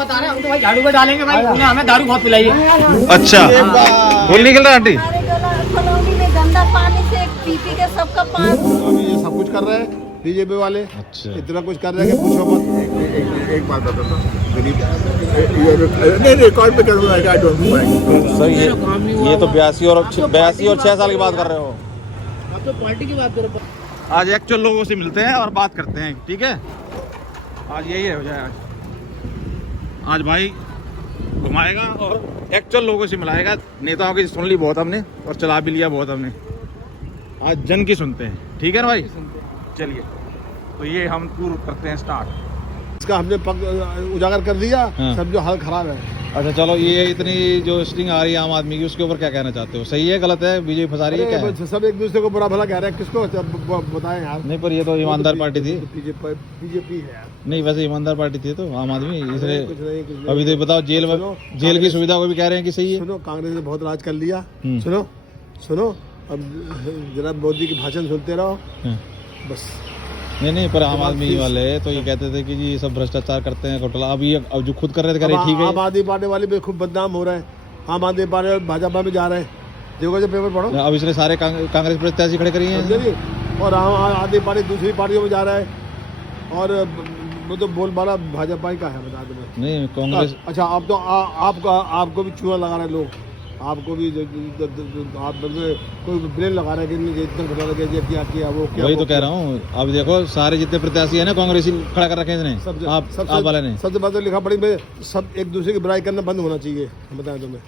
बता रहे हैं, हम तो भाई झाड़ू पे डालेंगे भाई, उन्हें हमें दारू बहुत पिलाई है। अच्छा, फूल निकल रहा है आंटी। कॉलोनी में गंदा पानी से पी के सबका पानी। अभी ये सब कुछ कर रहे हैं बीजेपी वाले। अच्छा, इतना कुछ कर रहे हैं कि पूछो मत। एक बात बताता हूँ, गरीब नहीं रिकॉर्ड पे करूँगा, आई डोंट माइंड। सर ये तो 82 और 6 साल की बात कर रहे हो। आप तो पार्टी की बात करो। आज एक्चुअल लोगों से मिलते हैं और बात करते हैं, ठीक है। आज यही हो जाए। आज भाई घुमाएगा और एक्चुअल लोगों से मिलाएगा। नेताओं की सुन ली बहुत हमने और चला भी लिया बहुत हमने। आज जन की सुनते हैं, ठीक है ना भाई। चलिए, तो ये हम टूर करते हैं स्टार्ट। इसका हमने उजागर कर दिया। हाँ। सब जो हाल खराब है। अच्छा चलो, ये इतनी जो स्टिंग आ रही है आम आदमी की, उसके ऊपर क्या कहना चाहते हो? सही है, गलत है? बीजेपी फंसा रही है, क्या है? सब एक दूसरे को बुरा भला कह रहे हैं, किसको बताएं यार। नहीं, पर ये तो ईमानदार पार्टी थी। बीजेपी है यार। नहीं, वैसे ईमानदार पार्टी थी तो आम आदमी, इसलिए कुछ नहीं। अभी तो बताओ, जेल की सुविधा को भी कह रहे हैं कि सही है। सुनो, कांग्रेस ने बहुत राज कर लिया। सुनो अब जरा मोदी की भाषण सुनते रहो बस। नहीं, पर आम आदमी वाले तो ये कहते थे कि जी सब भ्रष्टाचार करते हैं, घोटाला। अब ये अब जो खुद कर रहे थे, कह रहे ठीक है। आम आदमी पार्टी वाले भी खूब बदनाम हो रहे हैं। आम आदमी पार्टी भाजपा में जा रहे हैं। देखो जो पेपर पढ़ो, अब इसने सारे कांग्रेस प्रत्याशी खड़े करी हैं और आम आदमी पार्टी दूसरी पार्टियों में जा रहा है। और वो तो बोलबाला भाजपा ही का है, बता दो। नहीं, कांग्रेस। अच्छा, अब तो आपको भी चूहा लगा रहे हैं लोग। आपको भी आप कोई ब्रेन लगा रहे हैं कि इतना घोटाला किया वो क्या। वही तो कह रहा हूँ। अब देखो, सारे जितने प्रत्याशी है ना, कांग्रेसी खड़ा कर रखे हैं इन्हें। आप वाले ने सबसे पहले लिखा पढ़ी में सब एक दूसरे की बुराई करना बंद होना चाहिए। बताएं तुम्हें।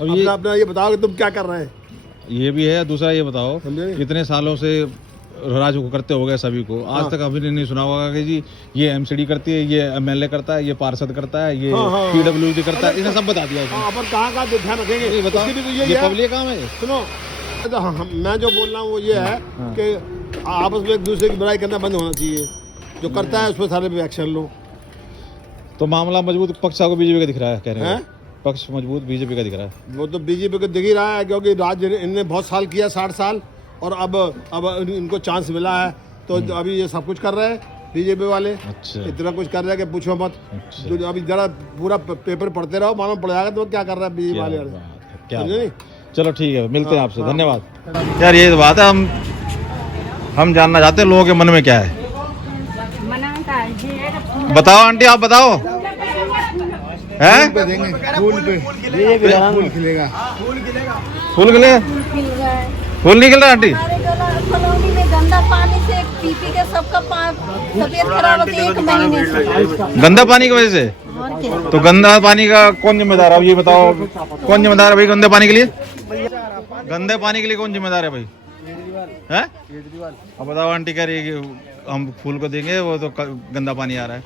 अब ये अपना ये बताओ कि तुम क्या कर रहे हैं। ये भी है। दूसरा ये बताओ, समझे? इतने सालों से राज करते हो गए सभी को, आज तक अभी नहीं सुना होगा कि जी ये एमसीडी करती है, ये एमएलए करता है, ये पार्षद करता है, ये पीडब्ल्यूडी करता है। इन्हें सब बता दिया। अपन कहाँ ध्यान रखेंगे, बताओ, ये पब्लिक काम है। सुनो, मैं जो बोल रहा हूँ वो ये है कि आपस में एक दूसरे की बुराई करना बंद होना चाहिए। जो करता है उस पर सारे पे एक्शन लो। तो मामला मजबूत पक्ष आपको बीजेपी का दिख रहा है, कह रहे हैं? हैं? पक्ष मजबूत बीजेपी का दिख रहा है। वो तो बीजेपी को दिख ही रहा है, क्योंकि राज्य इनने बहुत साल किया, 60 साल, और अब इनको चांस मिला है तो अभी ये सब कुछ कर रहे हैं बीजेपी वाले। अच्छा, इतना कुछ कर रहे हैं कि पूछो मत। अच्छा। जो अभी जरा पूरा पेपर पढ़ते रहो, मालूम पड़ जाएगा तो क्या कर रहा है बीजेपी वाले। क्या समझे नहीं? चलो ठीक है, मिलते हैं आपसे। धन्यवाद यार। ये बात है, हम जानना चाहते हैं लोगों के मन में क्या है। बताओ आंटी, आप बताओ। हैं? फूल खिलेगा। फूल खिले? फूल नहीं खिल रहा आंटी? कॉलोनी में गंदा पानी से पी के सबका तबीयत खराब होती है 1 महीने से। गंदा पानी की वजह से? और क्या? तो गंदा पानी का कौन जिम्मेदार है? अब ये बताओ, कौन जिम्मेदार है भाई गंदे पानी के लिए? गंदे पानी के लिए कौन जिम्मेदार है भाई? है? अब बताओ, आंटी कह रही है कि हम फूल को देंगे, वो तो गंदा पानी आ रहा है।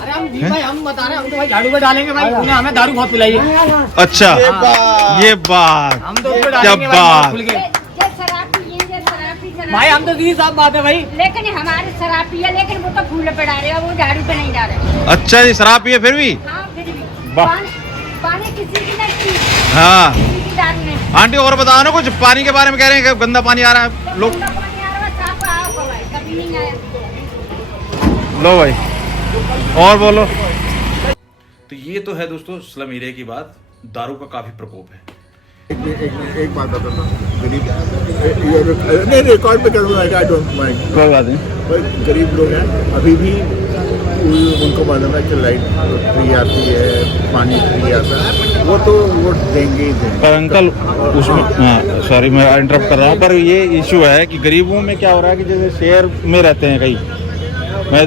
अरे भाई हम बता रहे हैं, हम तो भाई झाड़ू पे डालेंगे भाई, उन्हें हमें दारू बहुत पिलाई है। अच्छा, ये बात, हम तो उसको क्या डालेंगे बात। खुल के। शराब पिए भाई हम तो सीधी साफ बात है भाई। लेकिन हमारे शराब पिए, लेकिन वो तो फूल पे डाले, वो झाड़ू पे नहीं डाले। अच्छा जी, शराब पिए फिर भी? हाँ, फिर भी वाह। पानी किसी की नहीं पी, हाँ किसी की दारू नहीं। आंटी, और बताओ ना कुछ। पानी के बारे में कह रहे हैं कि गंदा पानी आ रहा है लोग। गंदा पानी आ रहा है, साफ आओ भाई, कभी नहीं आया। लो भाई, और बोलो। तो ये तो है दोस्तों स्लम एरिया की बात। दारू का काफी प्रकोप है। एक बात बताता हूँ, गरीब नहीं रिकॉर्ड पे करूँगा, आई डोंट माइंड। कोई बात नहीं। गरीब लोग हैं, अभी भी उनको मालूम है कि लाइट फ्री आती है, पानी फ्री आता है, वो तो वोट देंगे ही देंगे। पर अंकल उसमें, हाँ सॉरी मैं इंटरप्ट कर रहा हूँ, पर ये इशू है कि गरीबों में क्या हो रहा है कि जैसे शहर में रहते हैं कई,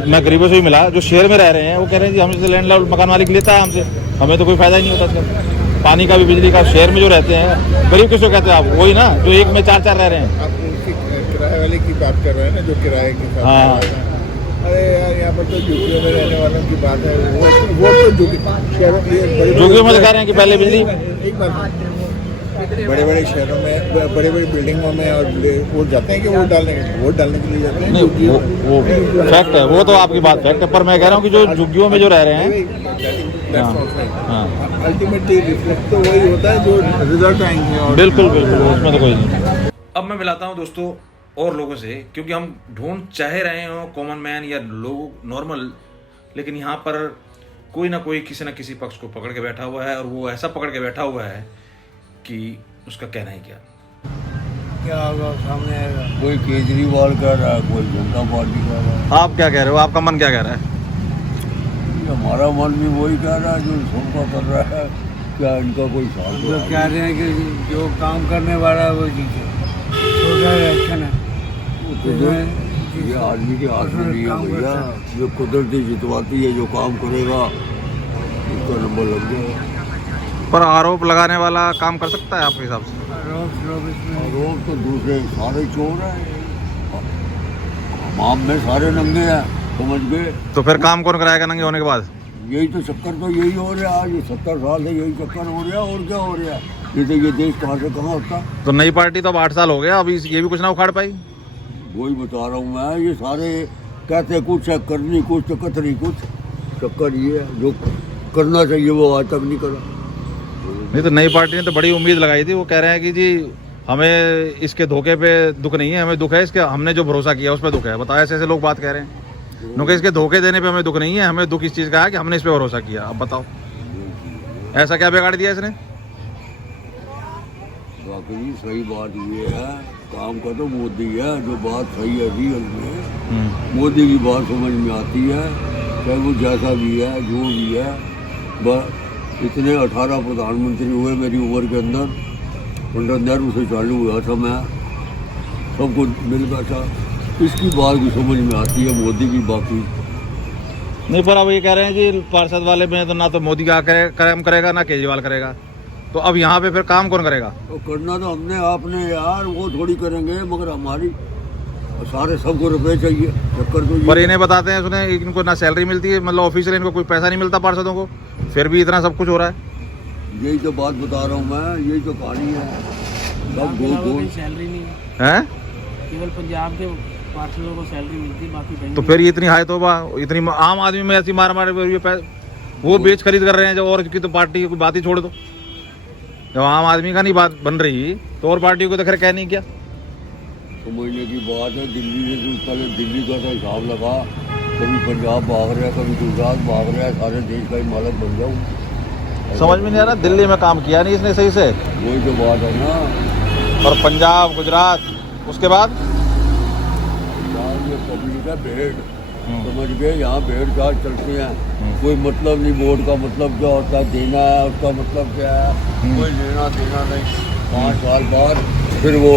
मैं गरीबों से भी मिला जो शहर में रह रहे हैं, वो कह रहे हैं जी हमसे लैंडलॉर्ड मकान मालिक लेता है हमसे, हमें तो कोई फायदा ही नहीं होता इसका। पानी का भी, बिजली का। शहर में जो रहते हैं गरीब किसको कहते हैं आप? वही ना जो एक में 4 रह रहे हैं। आप उनकी किराए वाले की बात कर रहे हैं ना, जो किराए के साथ। हाँ। अरे यार, यहाँ पर तो झुग्गियों में रहने वालों की बात है। वो तो झुग्गियों में दिखा रहे हैं कि पहले बिजली। एक बात, बड़े बड़े शहरों में, बड़े बड़े बिल्डिंगों में, और वोट जाते हैं कि वोट डालने के लिए जाते हैं। नहीं, वो फैक्ट है, वो तो आपकी बात फैक्ट है, पर मैं कह रहा हूँ कि जो झुग्गियों में जो रह रहे हैं, हाँ अल्टीमेटली रिफ्लेक्ट तो वही होता है जो रिजल्ट आएंगे। और बिल्कुल बिल्कुल, उसमें तो कोई नहीं। अब मैं मिलाता हूँ दोस्तों और लोगों से, क्योंकि हम ढूंढ चाहे रहे हो कॉमन मैन या लोग नॉर्मल, लेकिन यहाँ पर कोई ना कोई किसी न किसी पक्ष को पकड़ के बैठा हुआ है, और वो ऐसा पकड़ के बैठा हुआ है कि उसका कहना ही क्या होगा सामने आएगा। कोई केजरीवाल कह रहा है, कोई जनता पार्टी कह रहा है। आप क्या कह रहे हो? आपका मन क्या कह रहा है? हमारा मन भी वही कह रहा है जो सबका कर रहा है। क्या इनका कोई साथ तो कह रहे हैं कि जो काम करने वाला है वो जीते, इलेक्शन है। ये आदमी के हाथ में नहीं है भैया, जो कुदरती जितवाती है, जो काम करेगा उसका नंबर लग जाएगा। पर आरोप लगाने वाला काम कर सकता है आपके हिसाब से? आरोप तो दूसरे सारे चोर हैं, हमाम में सारे नंगे हैं, समझ गए। तो फिर काम कौन कराएगा नंगे होने के बाद? यही तो चक्कर तो यही हो रहा है आज, ये 70 साल से यही चक्कर हो रहा है। और क्या हो रहा है? ये तो ये देश कहाँ से कहाँ होता। तो नई पार्टी तो अब 8 साल हो गया, अभी ये भी कुछ ना उखाड़ पाई। वही बता रहा हूँ मैं, ये सारे कहते कुछ है, करनी कुछ तो कतरी कुछ। चक्कर ये है, जो करना चाहिए वो आज तक नहीं करा। नहीं तो नई पार्टी ने तो बड़ी उम्मीद लगाई थी। वो कह रहे हैं कि जी हमें इसके धोखे पे दुख नहीं है, हमें दुख है इसके, हमने जो भरोसा किया उस पर दुख है। बताओ, ऐसे ऐसे लोग बात कह रहे हैं। क्योंकि इसके धोखे देने पे हमें दुख नहीं है, हमें दुख इस चीज़ का है कि हमने इस पे भरोसा किया। अब बताओ ऐसा क्या बिगाड़ दिया इसने? बाकी सही बात ये है, काम का तो मोदी है। जो बात सही है रियल में, मोदी की बात समझ में आती है, चाहे वो जैसा भी है, जो भी है। बस इतने 18 प्रधानमंत्री हुए मेरी उम्र के अंदर, 15 नेहरू से चालू हुआ था, मैं सबको मिल बैठा। इसकी बात भी समझ में आती है, मोदी की। बाकी नहीं, पर अब ये कह रहे हैं कि पार्षद वाले में तो ना तो मोदी का काम करेगा ना केजरीवाल करेगा, तो अब यहाँ पे फिर काम कौन करेगा? तो करना तो हमने आपने यार, वो थोड़ी करेंगे, मगर हमारी सारे सबको रुपए चाहिए। चक्कर तो पर इन्हें बताते हैं सुने, इनको ना सैलरी मिलती है, मतलब ऑफिशियल इनको कोई पैसा नहीं मिलता पार्षदों को, फिर भी इतना सब कुछ हो रहा है। यही तो बात बता रहा हूँ मैं, यही तो कहानी है। सब गोल सैलरी नहीं है, केवल पंजाब के पार्षदों को सैलरी मिलती है, बाकी तो फिर ये इतनी हाई तो इतनी आम आदमी में ऐसी मार वो बेच खरीद कर रहे हैं जो, और की तो पार्टी की बात ही छोड़ दो। जब आम आदमी का नहीं बात बन रही तो और पार्टी को तो खैर कह नहीं क्या। समझने की बात है। दिल्ली से तो पहले दिल्ली का तो हिसाब लगा, कभी पंजाब भाग रहा है, कभी गुजरात भाग रहा है, सारे देश का ही मालक बन जाऊँ। समझ में नहीं आ रहा, दिल्ली में काम किया नहीं इसने सही से, वही तो बात है ना। और पंजाब गुजरात, उसके बाद ये पब्लिक है भेड़, समझ गए। यहाँ भेड़ चाल चलती हैं, कोई मतलब नहीं। वोट का मतलब क्या होता है, देना है, उसका मतलब क्या है, कोई लेना देना नहीं। 5 साल बाद फिर वो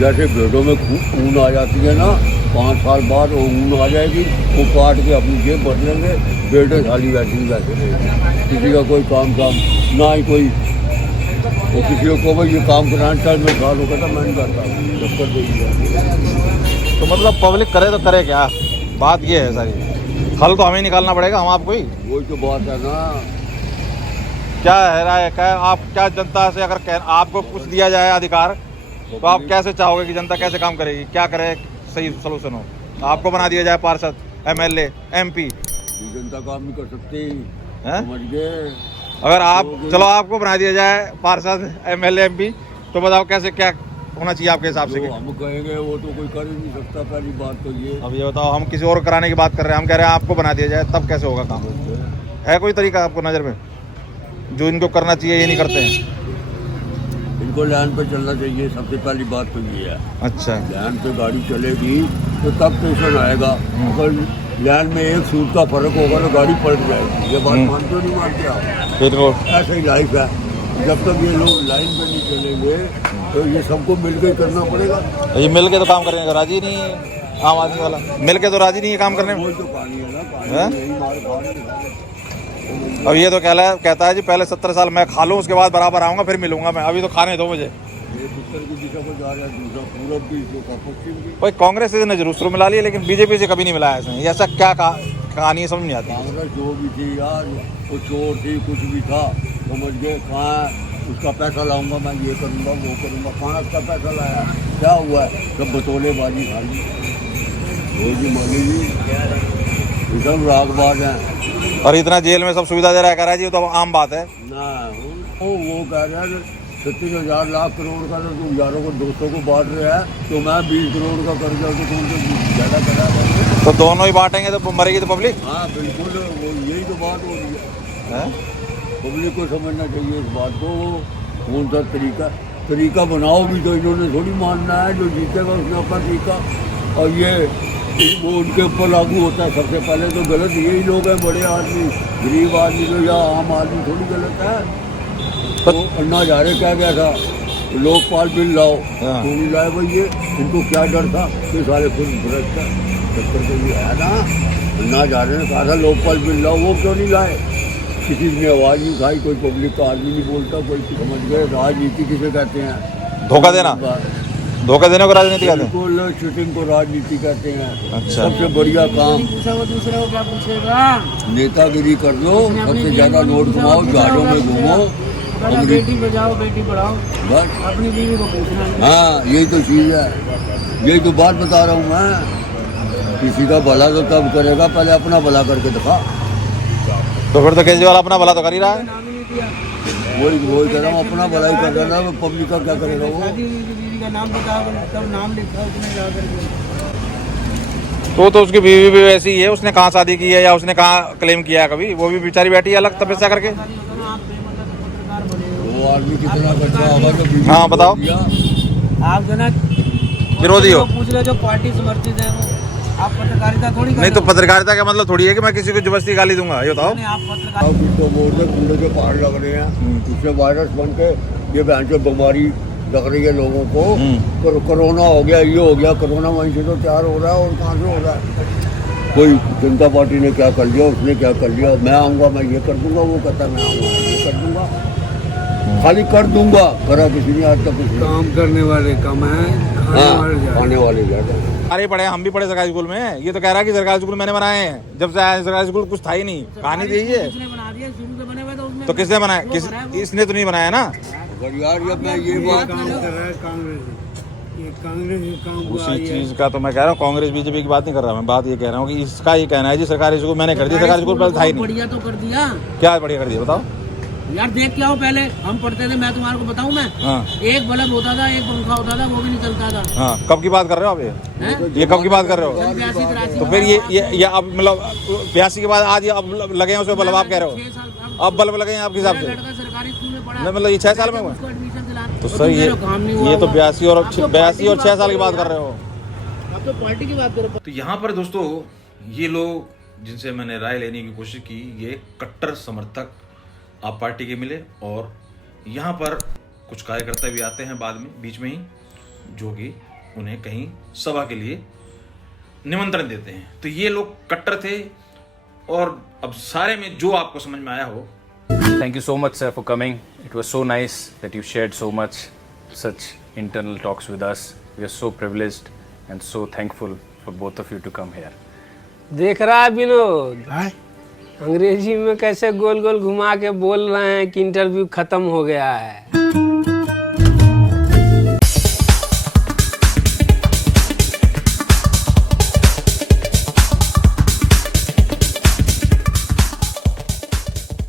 जैसे भेड़ों में ऊन आ जाती है ना, 5 साल बाद वो ऊन आ जाएगी, वो काट के अपनी जेब भर लेंगे। भेड़ें खाली बैठी वैसे रहेगी, किसी का कोई काम ना ही कोई। वो किसी को भाई ये काम कराना चाहिए, मैं साल हो गया था, मैं नहीं करता, जब कर देगी। तो मतलब पब्लिक करे तो करे क्या? बात ये है सारी, हल तो हमें निकालना पड़ेगा, हम आपको ही। वही तो बात है ना। क्या है राय, क्या आप क्या जनता से अगर आपको कुछ दिया जाए अधिकार, तो आप कैसे चाहोगे कि जनता कैसे काम करेगी, क्या करे सही सोल्यूशन हो? आपको बना दिया जाए पार्षद, MLA, MP, जनता काम नहीं कर सकती, समझ गए। अगर आप चलो आपको बना दिया जाए पार्षद, MLA, MP, तो बताओ कैसे क्या होना चाहिए आपके हिसाब से? हम कहेंगे वो तो कोई कर ही नहीं सकता। पहली बात तो ये। अब ये बताओ, हम किसी और कराने की बात कर रहे हैं, हम कह रहे हैं आपको बना दिया जाए, तब कैसे होगा काम? है कोई तरीका आपको नज़र में जो इनको करना चाहिए, ये नहीं करते हैं? इनको लाइन पे चलना चाहिए, सबसे पहली बात तो ये है। अच्छा, लाइन पे गाड़ी चलेगी तो तब टेंशन आएगा। अगर लाइन में 1 सूट का फर्क होगा तो गाड़ी पलट जाएगी। ये बात मानते हो नहीं मानते आप? ऐसा ही लाइफ है। जब तक ये लोग लाइन पे नहीं चलेंगे तो ये सबको मिलकर करना पड़ेगा। ये मिल के तो काम करने का राजी नहीं है आम आदमी वाला, मिल के तो राजी नहीं है काम करने में। वही तो कहानी है ना, कहानी यही मार खाने। अब ये तो कहता है जी पहले 70 साल मैं खा लूँ, उसके बाद बराबर आऊँगा, फिर मिलूंगा मैं, अभी तो खाने दो मुझे। उत्तर की दिशा को जा रहा है, दूसरा पूरब की, पश्चिम की। भाई कांग्रेस से जरूर शुरू मिला लिया, लेकिन बीजेपी से कभी नहीं मिलाया इसने। ऐसा क्या कहानी है, समझ नहीं आती। कांग्रेस जो भी थी यार, वो चोर थी, कुछ भी था, समझ गए। कहाँ उसका पैसा लाऊंगा मैं, ये करूँगा वो करूँगा, कहाँ उसका पैसा लाया, क्या हुआ है? सब बतौलेबाजी खाली, रोजी मांगेगी, ये सब रागबाज हैं। और इतना जेल में सब सुविधा दे रहा है, कह रहा है जी, तो आम बात है ना। वो कह रहा है 37,000 लाख करोड़ का तो तुम यारों को 200 को बांट रहे हैं, तो मैं 20 करोड़ का कर्जा तो तुमसे ज़्यादा करा करूँगा। तो दोनों ही बांटेंगे तो मरेगी तो पब्लिक। हाँ बिल्कुल, वो यही तो बात हो रही है। पब्लिक को समझना चाहिए इस बात को। कौन सा तरीका बनाओ भी तो इन्होंने थोड़ी मानना है, जो जीतेगा उसने अपना तरीका, और ये वो उनके ऊपर लागू होता है। सबसे पहले तो गलत यही लोग हैं, बड़े आदमी, गरीब आदमी तो या आम आदमी थोड़ी गलत है। तो अन्ना हजारे क्या गया था, लोकपाल बिल लाओ, तो नहीं लाए भाई। ये इनको क्या डर था कि सारे खुद भ्रष्ट चक्कर तो ये है ना। अन्ना हजारे ने कहा था लोकपाल बिल लाओ, वो क्यों नहीं लाए? किसी ने आवाज़ नहीं उठाई, कोई पब्लिक का आदमी नहीं बोलता, कोई समझ गए राजनीति किसे कहते हैं। धोखा देना, धोखा देने को राजनीति कहते हैं। बिल्कुल, शूटिंग को राजनीति कहते हैं। अच्छा। सबसे बढ़िया काम दूसरे को क्या पूछेगा? नेतागिरी कर लो, सबसे ज्यादा नोट घुमाओ, जहाजों में घूमो, बेटी बचाओ बेटी पढ़ाओ, बस। अपनी बीवी को पूछना नहीं। हाँ यही तो चीज़ है, यही तो बात बता रहा हूँ मैं। किसी का भला तो तब करेगा, पहले अपना भला करके दिखा। तो फिर तो केजरीवाल अपना भला तो कर ही रहा है। वही कह रहा हूँ, अपना भला ही कर रहा है, पब्लिक का क्या करेगा वो। बीवी का नाम बताओ, तब नाम लिखा उसने जा करके। तो उसकी बीवी भी वैसी ही है, उसने कहाँ शादी की है या उसने कहाँ क्लेम किया है कभी? वो भी बेचारी बैठी है अलग तपस्या करके। वो आदमी कितना खर्चा होगा जो बीवी हाँ, बताओ। आप जो ना विरोधी हो, पूछ रहे जो पार्टी समर्थित है वो, आप पत्रकारिता थोड़ी कर नहीं तो रहे हो। पत्रकारिता का मतलब थोड़ी है कि मैं किसी को जबरदस्ती गाली दूंगा। ये बताओ। नहीं, आप पत्रकार तो बोल रहे कूड़े के पहाड़ लग रहे हैं, उससे वायरस बन के ये बहन से बीमारी लग रही है लोगों को। कोरोना हो गया, ये हो गया, कोरोना वहीं से तो तैयार हो रहा है, और कहाँ से हो रहा है? कोई जनता पार्टी ने क्या कर लिया, उसने क्या कर लिया, मैं आऊँगा मैं ये कर दूंगा, वो कहता मैं आऊँगा ये कर दूंगा, खाली कर दूंगा, करा किसी ने आज तक कुछ नहीं। काम करने वाले कम है, खाने वाले ज़्यादा। अरे पढ़े, हम भी पढ़े सरकारी स्कूल में। ये तो कह रहा है कि सरकारी स्कूल मैंने बनाए हैं, जब से आया सरकारी स्कूल कुछ था ही नहीं। कहानी तो यही है। बना दिया, शुरू से बने हुए तो उसमें तो किसने बनाया? इसने तो नहीं बनाया ना। अगर यार जब मैं ये बात कर रहा है कांग्रेस काम उसी चीज का तो मैं कह रहा हूँ, कांग्रेस बीजेपी की बात नहीं कर रहा मैं। बात ये कह रहा हूँ कि इसका ये कहना है जी सरकारी स्कूल मैंने कर दिया, सरकारी स्कूल पहले था ही नहीं। बढ़िया तो कर दिया। क्या बढ़िया कर दिया बताओ यार। देख क्या हो, पहले हम पढ़ते थे, मैं तुम्हारे को बताऊं मैं, हाँ। एक बल्ब होता था, एक पंखा होता था, वो भी नहीं चलता था। हाँ, कब की बात कर रहे हो आप? ये कब की बात कर रहे हो? 82-83 तो फिर ये अब मतलब 82 के बाद आज ये अब लगे हैं उसमें बल्ब, आप कह रहे हो? 6 साल अब बल्ब लगे हैं आपके हिसाब से? लड़का सरकारी स्कूल में पढ़ा, नहीं मतलब ये 6 साल में हुआ? उसको एडमिशन दिला। तो सर ये तो 82 और 6 साल की बात कर रहे हो। अब तो पार्टी की बात करो। तो यहाँ पर दोस्तों ये लोग जिनसे मैंने राय लेने की कोशिश की, ये कट्टर समर्थक आप पार्टी के मिले, और यहाँ पर कुछ कार्यकर्ता भी आते हैं बाद में बीच में ही, जो कि उन्हें कहीं सभा के लिए निमंत्रण देते हैं। तो ये लोग कट्टर थे, और अब सारे में जो आपको समझ में आया हो। Thank you so much, sir, for coming. It was so nice that you shared so much, such internal talks with us. We are so privileged and so thankful for both of you to come here. देख रहा है विनोद, अंग्रेजी में कैसे गोल गोल घुमा के बोल रहे हैं कि इंटरव्यू खत्म हो गया है।